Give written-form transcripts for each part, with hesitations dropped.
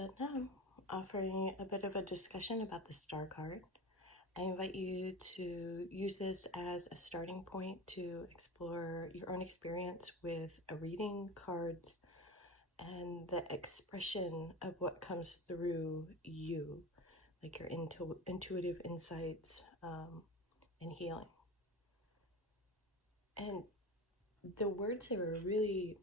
So now I'm offering a bit of a discussion about the star card. I invite you to use this as a starting point to explore your own experience with a reading cards and the expression of what comes through you, like your intuitive insights and healing. And the words that were really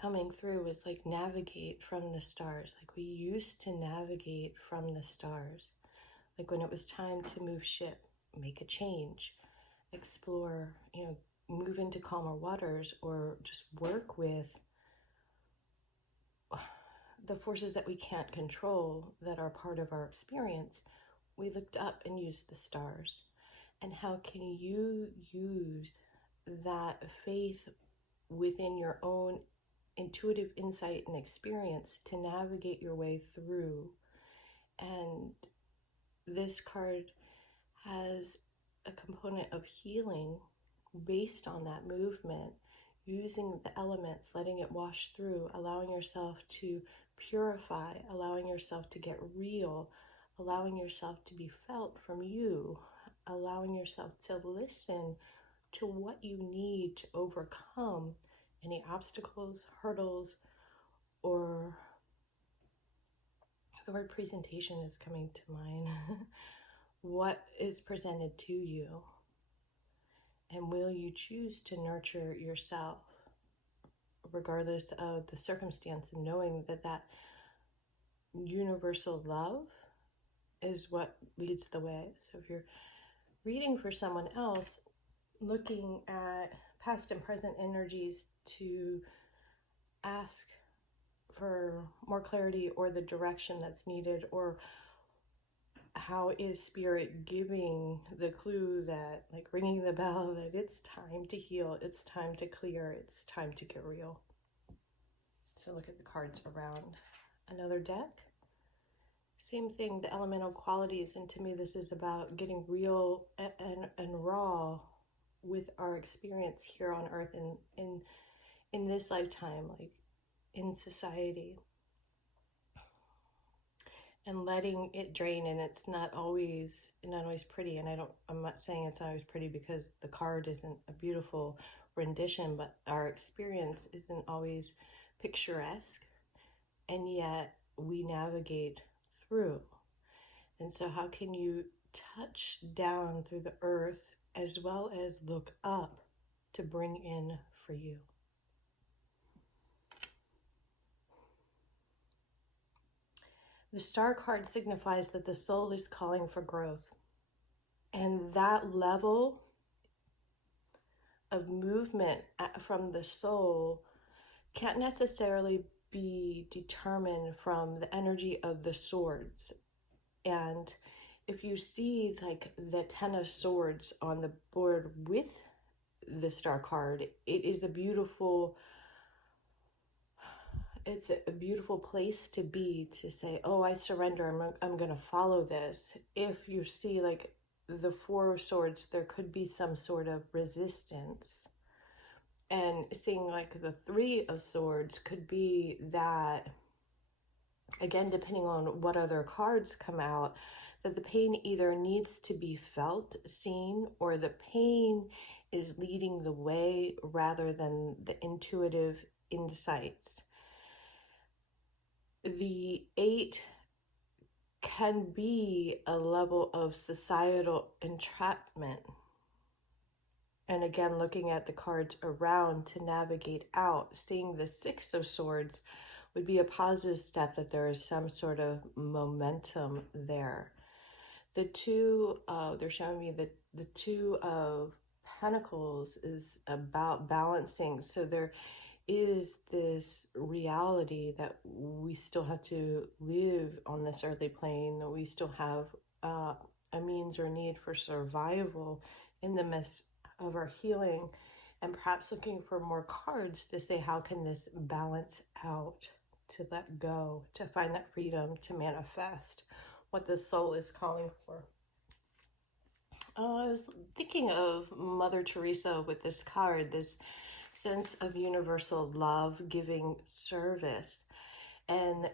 coming through was like navigate from the stars. Like we used to navigate from the stars. Like when it was time to move ship, make a change, explore, move into calmer waters, or just work with the forces that we can't control that are part of our experience, we looked up and used the stars. And how can you use that faith within your own intuitive insight and experience to navigate your way through? And this card has a component of healing based on that movement, using the elements, letting it wash through, allowing yourself to purify, allowing yourself to get real, allowing yourself to be felt from you, allowing yourself to listen to what you need to overcome any obstacles, hurdles, or the word presentation is coming to mind. What is presented to you? And will you choose to nurture yourself regardless of the circumstance, and knowing that that universal love is what leads the way? So if you're reading for someone else, looking at past and present energies to ask for more clarity or the direction that's needed, or how is spirit giving the clue that, like ringing the bell, that it's time to heal, it's time to clear, it's time to get real. So look at the cards around. Another deck, same thing, the elemental qualities. And to me, this is about getting real and raw with our experience here on earth and in this lifetime, like in society, and letting it drain. And it's not always pretty. And I'm not saying it's not always pretty because the card isn't a beautiful rendition, but our experience isn't always picturesque, and yet we navigate through. And so how can you touch down through the earth as well as look up to bring in for you? The star card signifies that the soul is calling for growth. And that level of movement from the soul can't necessarily be determined from the energy of the swords. And if you see like the 10 of swords on the board with the star card, it is a beautiful place to be, to say, oh, I surrender, I'm going to follow this. If you see like the 4 of swords, there could be some sort of resistance. And seeing like the 3 of swords could be that, again, depending on what other cards come out, that the pain either needs to be felt, seen, or the pain is leading the way rather than the intuitive insights. The 8 can be a level of societal entrapment. And again, looking at the cards around to navigate out, seeing the 6 of swords would be a positive step, that there is some sort of momentum there. The 2, they're showing me that the 2 of Pentacles is about balancing. So there is this reality that we still have to live on this earthly plane, that we still have a means or need for survival in the midst of our healing, and perhaps looking for more cards to say, how can this balance out, to let go, to find that freedom, to manifest what the soul is calling for. I was thinking of Mother Teresa with this card, this sense of universal love, giving service. And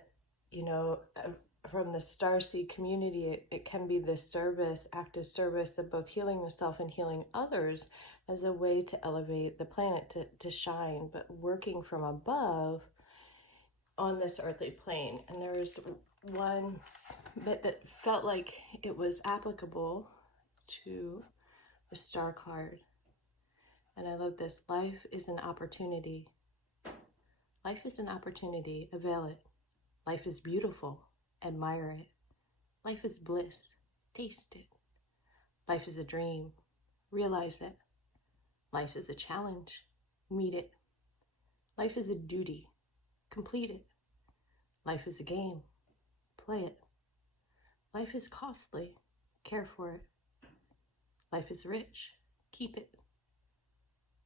from the Starseed community, it can be this service, active service of both healing yourself and healing others as a way to elevate the planet, to shine, but working from above on this earthly plane. And there was one bit that felt like it was applicable to the star card. And I love this. Life is an opportunity. Life is an opportunity. Avail it. Life is beautiful. Admire it. Life is bliss. Taste it. Life is a dream. Realize it. Life is a challenge. Meet it. Life is a duty. Complete it. Life is a game. Play it. Life is costly. Care for it. Life is rich. Keep it.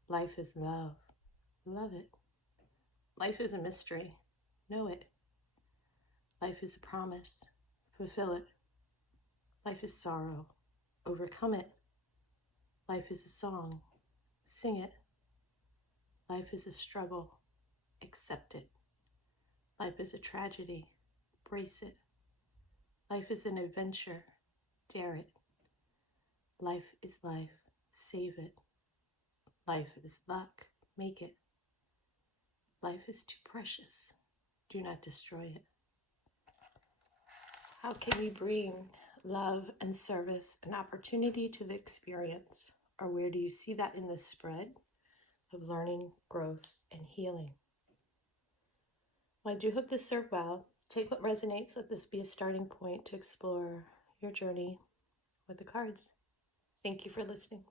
Life is love. Love it. Life is a mystery. Know it. Life is a promise. Fulfill it. Life is sorrow. Overcome it. Life is a song. Sing it. Life is a struggle. Accept it. Life is a tragedy. Brace it. Life is an adventure. Dare it. Life is life. Save it. Life is luck. Make it. Life is too precious. Do not destroy it. How can we bring love and service and opportunity to the experience? Or where do you see that in the spread of learning, growth, and healing? Well, I do hope this served well. Take what resonates. Let this be a starting point to explore your journey with the cards. Thank you for listening.